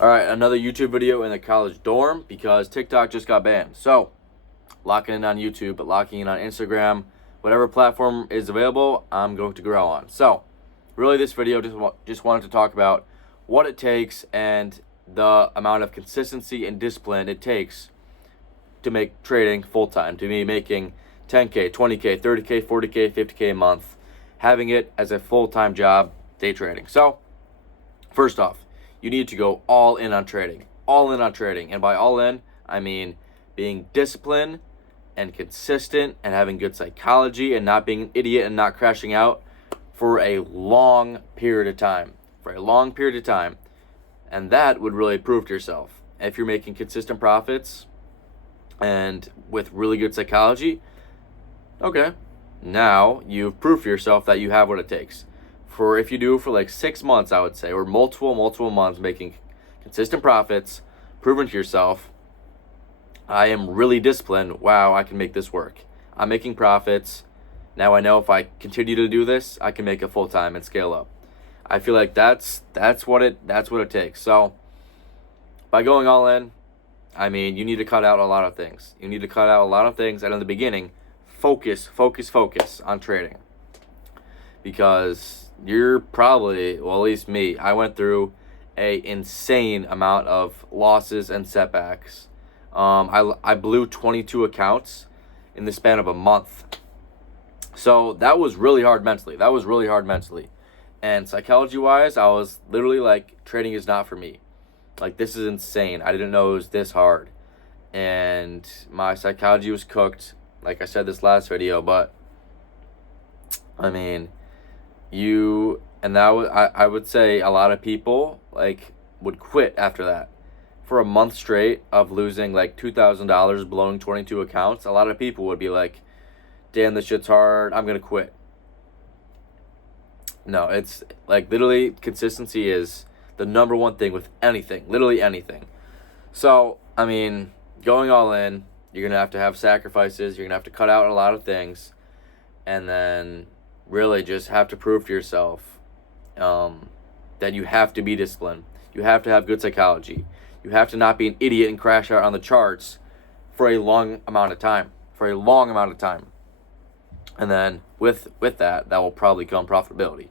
Alright, another YouTube video in the college dorm because TikTok just got banned. So, locking in on YouTube, but locking in on Instagram, whatever platform is available, I'm going to grow on. So, really this video just wanted to talk about what it takes and the amount of consistency and discipline it takes to make trading full-time, to be making 10K, 20K, 30K, 40K, 50K a month, having it as a full-time job, day trading. So, first off, you need to go all in on trading. All in on trading. And by all in, I mean being disciplined and consistent and having good psychology and not being an idiot and not crashing out for a long period of time. For a long period of time. And that would really prove to yourself. If you're making consistent profits and with really good psychology, okay, now you've proved for yourself that you have what it takes. For if you do for like 6 months, I would say, or multiple months making consistent profits, proving to yourself, I am really disciplined. Wow, I can make this work. I'm making profits. Now I know if I continue to do this, I can make it full time and scale up. I feel like that's what it takes. So by going all in, I mean you need to cut out a lot of things. You need to cut out a lot of things, and in the beginning, focus on trading. Because you're probably, well, at least me, I went through a insane amount of losses and setbacks. I blew 22 accounts in the span of a month. So that was really hard mentally. And psychology-wise, I was literally like, trading is not for me. Like, this is insane. I didn't know it was this hard. And my psychology was cooked, like I said this last video, but I mean, I would say a lot of people like would quit after that. For a month straight of losing like $2,000, blowing 22 accounts, a lot of people would be like, damn, this shit's hard, I'm gonna quit. No, it's like literally consistency is the number one thing with anything, literally anything. So, I mean, going all in, you're gonna have to have sacrifices, you're gonna have to cut out a lot of things, and then really just have to prove to yourself that you have to be disciplined. You have to have good psychology. You have to not be an idiot and crash out on the charts for a long amount of time. And then with that will probably come profitability.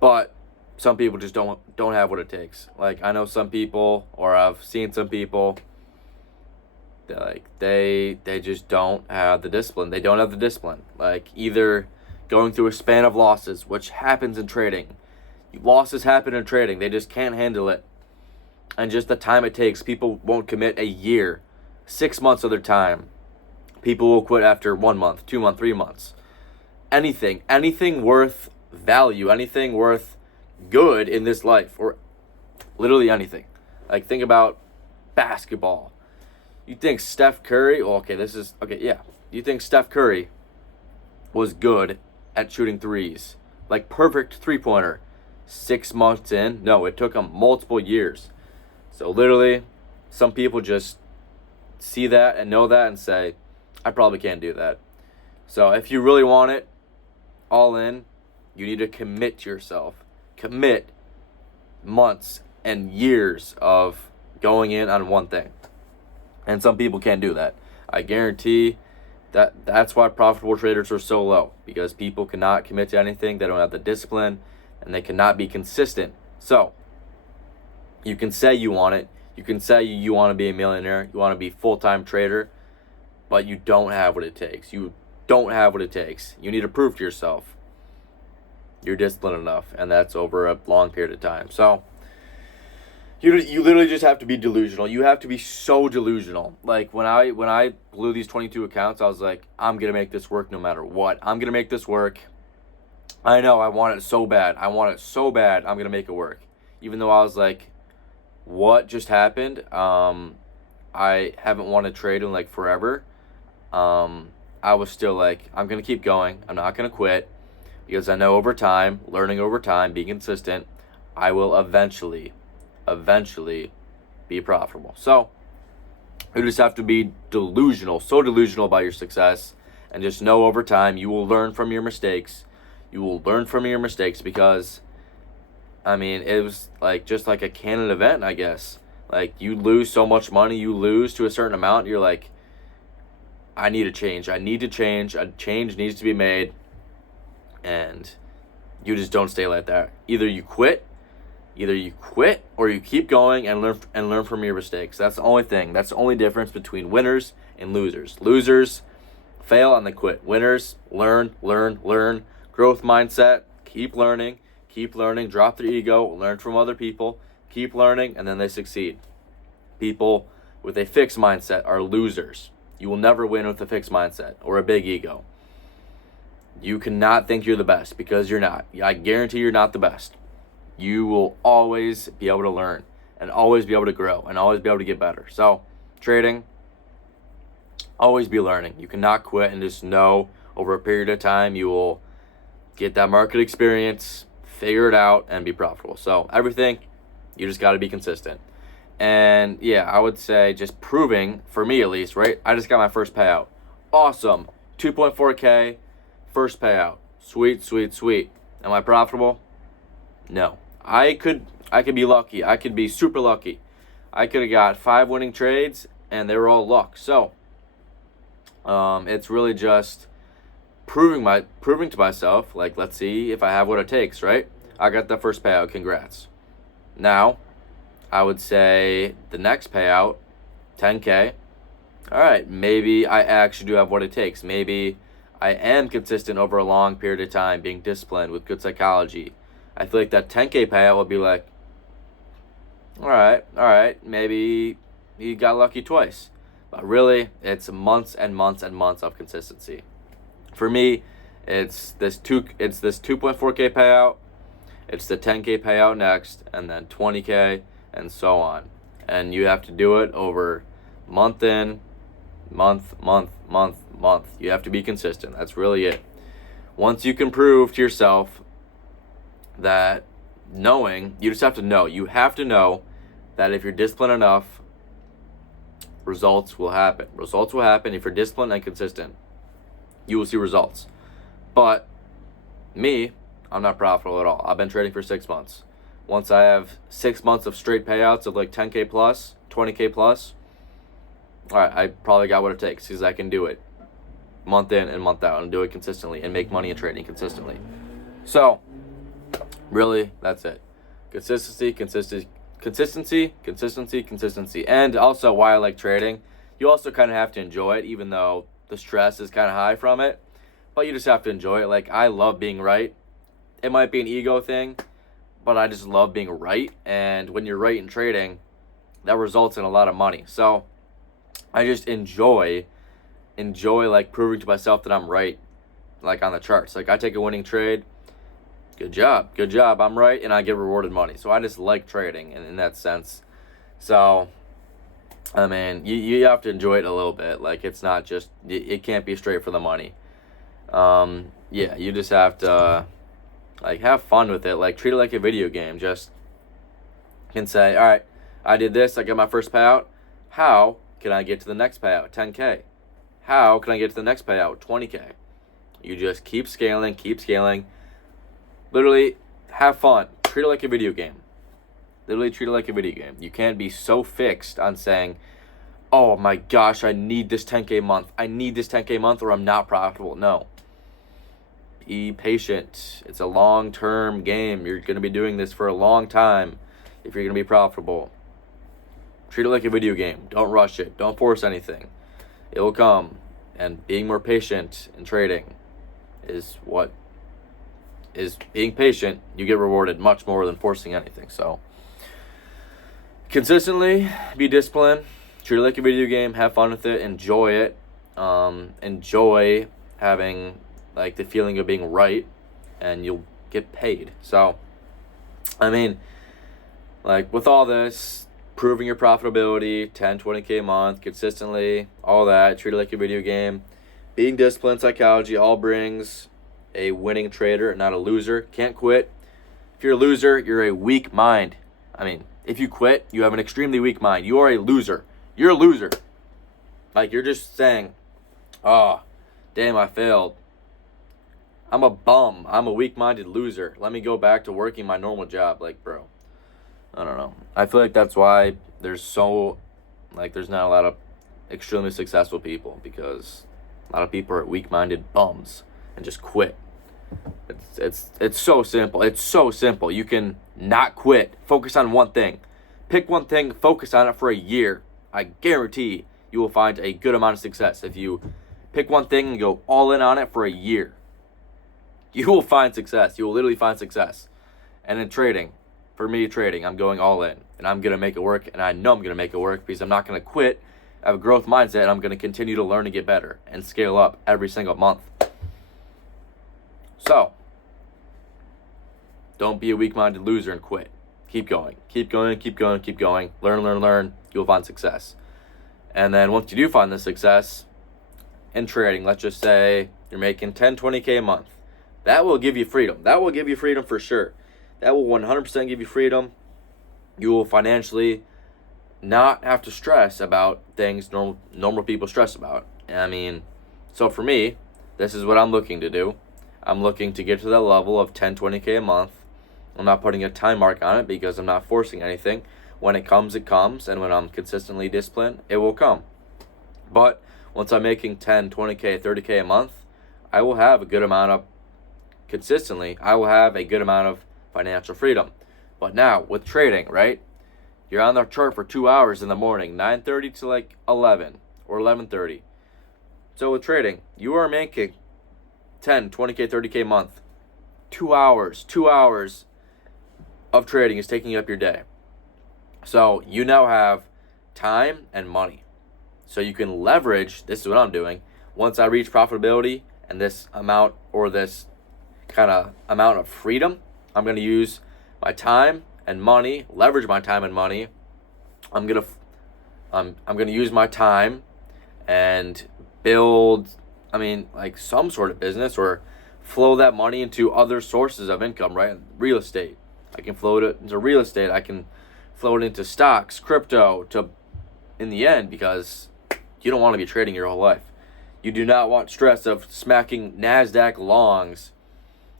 But some people just don't have what it takes. Like, I know some people, or I've seen some people, they just don't have the discipline. They don't have the discipline. Like, either going through a span of losses, which happens in trading. Losses happen in trading. They just can't handle it. And just the time it takes. People won't commit a year, 6 months of their time. People will quit after 1 month, 2 months, 3 months. Anything worth value, anything worth good in this life, or literally anything. Like, think about basketball. You think Steph Curry, you think Steph Curry was good at shooting threes, like perfect three-pointer, 6 months in? No, it took him multiple years. So literally, some people just see that and know that and say, I probably can't do that. So if you really want it all in, you need to commit to yourself. Commit months and years of going in on one thing. And some people can't do that. I guarantee that's why profitable traders are so low, because people cannot commit to anything. They don't have the discipline, and they cannot be consistent. So you can say you want it. You can say you want to be a millionaire. You want to be a full-time trader, but you don't have what it takes. You don't have what it takes. You need to prove to yourself you're disciplined enough, and that's over a long period of time. So you literally just have to be delusional. You have to be so delusional. Like, when I blew these 22 accounts, I was like, I'm going to make this work no matter what. I'm going to make this work. I know I want it so bad. I'm going to make it work. Even though I was like, what just happened? I haven't wanted to trade in like forever. I was still like, I'm going to keep going. I'm not going to quit, because I know over time, learning over time, being consistent, I will eventually be profitable. So you just have to be delusional, so delusional about your success, and just know over time you will learn from your mistakes. Because I mean, it was like just like a canon event, I guess. Like, you lose so much money, you lose to a certain amount, you're like, I need a change. I need to change. A change needs to be made. And you just don't stay like that. Either you quit or you keep going and learn from your mistakes. That's the only thing. That's the only difference between winners and losers. Losers fail and they quit. Winners learn. Growth mindset, keep learning, drop their ego, learn from other people, keep learning, and then they succeed. People with a fixed mindset are losers. You will never win with a fixed mindset or a big ego. You cannot think you're the best, because you're not. I guarantee you're not the best. You will always be able to learn and always be able to grow and always be able to get better. So, trading, always be learning. You cannot quit, and just know over a period of time you will get that market experience, figure it out, and be profitable. So, everything, you just got to be consistent. And yeah, I would say just proving, for me at least, right? I just got my first payout. Awesome. 2.4K, first payout. Sweet. Am I profitable? No. I could be lucky. I could be super lucky. I could have got 5 winning trades and they were all luck. So, it's really just proving to myself, like, let's see if I have what it takes, right? I got the first payout. Congrats. Now, I would say the next payout, 10K. All right, maybe I actually do have what it takes. Maybe I am consistent over a long period of time, being disciplined with good psychology. I feel like that 10K payout will be like, all right, maybe you got lucky twice. But really, it's months and months and months of consistency. For me, it's this 2.4K payout, it's the 10K payout next, and then 20K, and so on. And you have to do it over month. You have to be consistent. That's really it. Once you can prove to yourself that you just have to know. You have to know that if you're disciplined enough, results will happen. Results will happen if you're disciplined and consistent. You will see results. But me, I'm not profitable at all. I've been trading for 6 months. Once I have 6 months of straight payouts of like 10K plus, 20K plus, all right, I probably got what it takes, because I can do it month in and month out and do it consistently and make money in trading consistently. So, really, that's it. Consistency. And also, why I like trading, you also kind of have to enjoy it, even though the stress is kind of high from it. But you just have to enjoy it. Like, I love being right. It might be an ego thing, but I just love being right. And when you're right in trading, that results in a lot of money. So I just enjoy like proving to myself that I'm right, like on the charts. Like, I take a winning trade, good job, I'm right, and I get rewarded money. So I just like trading in that sense. So, I mean, you have to enjoy it a little bit. Like, it's not just, it can't be straight for the money. Yeah, you just have to, like, have fun with it. Like, treat it like a video game. Just can say, all right, I did this, I got my first payout. How can I get to the next payout? 10K. How can I get to the next payout? 20K. You just keep scaling. Literally, have fun. Treat it like a video game. You can't be so fixed on saying, oh my gosh, I need this 10K month or I'm not profitable. No. Be patient. It's a long-term game. You're going to be doing this for a long time if you're going to be profitable. Treat it like a video game. Don't rush it. Don't force anything. It will come. And being more patient in trading is being patient. You get rewarded much more than forcing anything. So, consistently, be disciplined. Treat it like a video game. Have fun with it. Enjoy it. Enjoy having, like, the feeling of being right, and you'll get paid. So, I mean, like, with all this, proving your profitability, 10, 20K a month, consistently, all that, treat it like a video game, being disciplined, psychology, all brings a winning trader, not a loser. Can't quit. If you're a loser, you're a weak mind. I mean, if you quit, you have an extremely weak mind. You are a loser. You're a loser. Like, you're just saying, oh, damn, I failed. I'm a bum. I'm a weak-minded loser. Let me go back to working my normal job. Like, bro, I don't know. I feel like that's why there's not a lot of extremely successful people, because a lot of people are weak-minded bums and just quit. It's so simple. It's so simple. You can not quit. Focus on one thing. Pick one thing, focus on it for a year. I guarantee you will find a good amount of success. If you pick one thing and go all in on it for a year, you will find success. You will literally find success. And in trading, for me, I'm going all in. And I'm going to make it work. And I know I'm going to make it work because I'm not going to quit. I have a growth mindset. And I'm going to continue to learn and get better and scale up every single month. So, don't be a weak-minded loser and quit. Keep going. Keep going, keep going, keep going. Learn. You'll find success. And then once you do find the success in trading, let's just say you're making 10, 20K a month. That will give you freedom. That will give you freedom for sure. That will 100% give you freedom. You will financially not have to stress about things normal people stress about. I mean, so for me, this is what I'm looking to do. I'm looking to get to that level of 10, 20K a month. I'm not putting a time mark on it because I'm not forcing anything. When it comes, it comes. And when I'm consistently disciplined, it will come. But once I'm making 10, 20K, 30K a month, I will have a good amount of financial freedom. But now, with trading, right? You're on the chart for 2 hours in the morning, 9:30 to like 11 or 11:30. So with trading, you are making 10, 20K, 30K a month. 2 hours of trading is taking up your day. So you now have time and money. So you can leverage, this is what I'm doing, once I reach profitability and this amount of freedom, I'm going to use my time and money, leverage my time and money. I'm going to use my time and build, some sort of business, or flow that money into other sources of income, right? Real estate. I can flow it into real estate. I can flow it into stocks, crypto, in the end, because you don't want to be trading your whole life. You do not want stress of smacking NASDAQ longs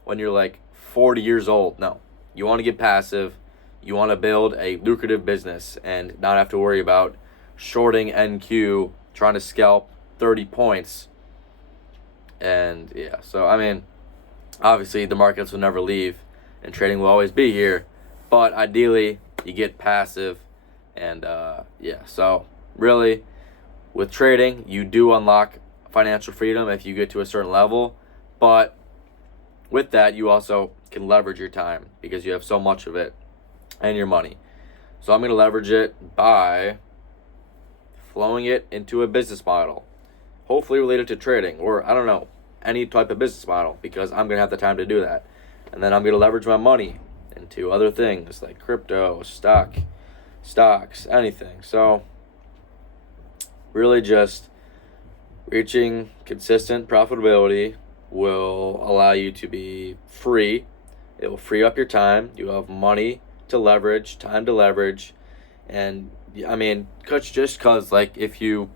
when you're like 40 years old. No. You want to get passive. You want to build a lucrative business and not have to worry about shorting NQ, trying to scalp 30 points. And yeah, so obviously the markets will never leave and trading will always be here, but ideally you get passive. And so really with trading, you do unlock financial freedom if you get to a certain level, but with that you also can leverage your time because you have so much of it, and your money. So I'm going to leverage it by flowing it into a business model, hopefully related to trading, or I don't know, any type of business model, because I'm going to have the time to do that. And then I'm going to leverage my money into other things like crypto, stocks, anything. So really just reaching consistent profitability will allow you to be free. It will free up your time. You have money to leverage, time to leverage. And just cause like if you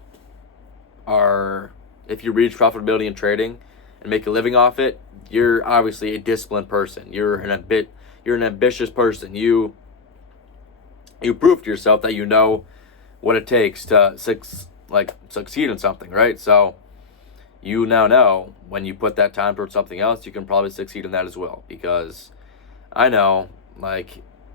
reach profitability in trading and make a living off it, you're obviously a disciplined person. You're an ambitious person. You prove to yourself that you know what it takes to succeed in something, right? So you now know when you put that time towards something else, you can probably succeed in that as well. Because I know,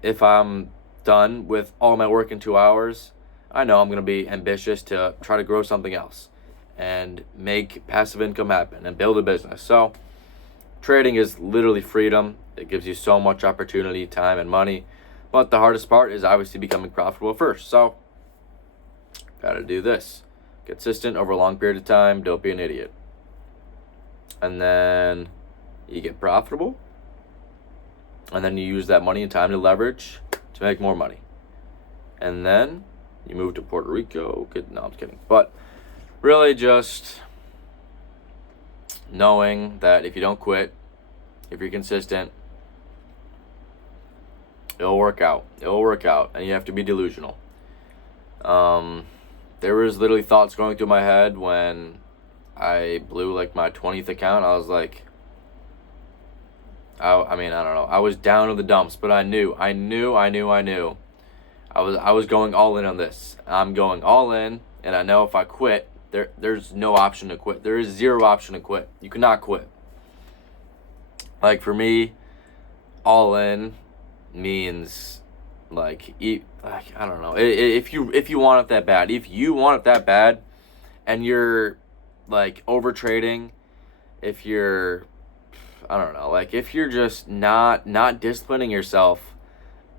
if I'm done with all my work in 2 hours, I know I'm going to be ambitious to try to grow something else and make passive income happen and build a business. So trading is literally freedom. It gives you so much opportunity, time, and money. But the hardest part is obviously becoming profitable first. So gotta do this. Consistent over a long period of time. Don't be an idiot. And then you get profitable. And then you use that money and time to leverage to make more money. And then you move to Puerto Rico. No, I'm kidding. But really just knowing that if you don't quit, if you're consistent, it'll work out. And you have to be delusional. There was literally thoughts going through my head when I blew my 20th account. I was like, I mean, I don't know. I was down in the dumps, but I knew. I was going all in on this. I'm going all in, and I know if I quit, there's no option to quit. There is zero option to quit. You cannot quit. Like for me, all in means like I don't know. If you want it that bad, and you're like over trading, if you're I don't know, like if you're just not disciplining yourself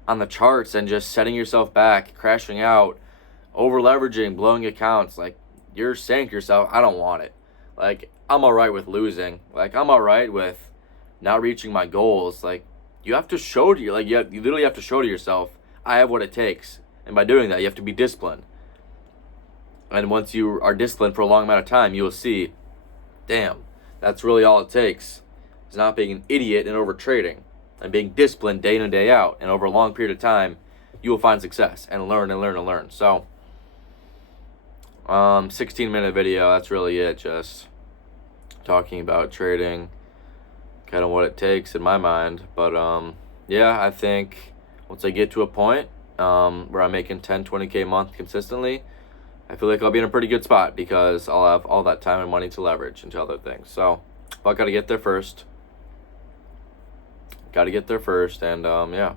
on the charts and just setting yourself back, crashing out, over leveraging, blowing accounts, like you're saying to yourself, I don't want it. Like I'm alright with losing. Like I'm alright with not reaching my goals. Like you have to show to you you literally have to show to yourself, I have what it takes. And by doing that, you have to be disciplined. And once you are disciplined for a long amount of time, you will see, damn, that's really all it takes. It's not being an idiot and over trading and being disciplined day in and day out. And over a long period of time, you will find success and learn and learn and learn. So, 16-minute video, that's really it. Just talking about trading, kind of what it takes in my mind. But, yeah, I think once I get to a point where I'm making 10, 20K a month consistently, I feel like I'll be in a pretty good spot because I'll have all that time and money to leverage into other things. So, but I got to get there first. And, yeah.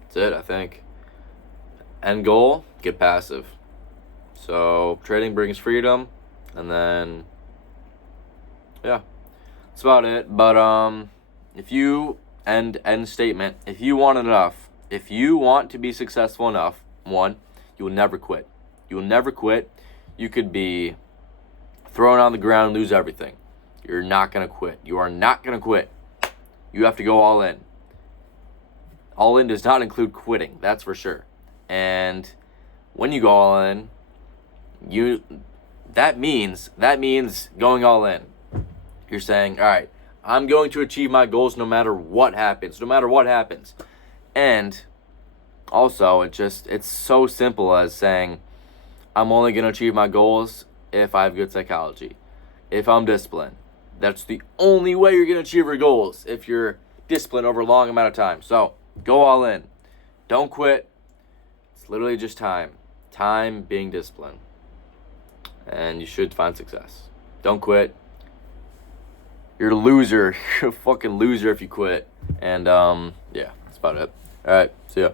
That's it, I think. End goal, get passive. So, trading brings freedom, and then, yeah. That's about it. But, if you, end statement, if you want to be successful enough, one, you will never quit. You will never quit. You could be thrown on the ground and lose everything. You're not going to quit. You are not going to quit. You have to go all in. All in does not include quitting, that's for sure. And when you go all in, that means going all in. You're saying, all right, I'm going to achieve my goals no matter what happens. And also, it's so simple as saying, I'm only going to achieve my goals if I have good psychology, if I'm disciplined. That's the only way you're going to achieve your goals, if you're disciplined over a long amount of time. So, go all in. Don't quit. It's literally just time. Time being disciplined. And you should find success. Don't quit. You're a loser. You're a fucking loser if you quit. And, yeah, that's about it. All right, see ya.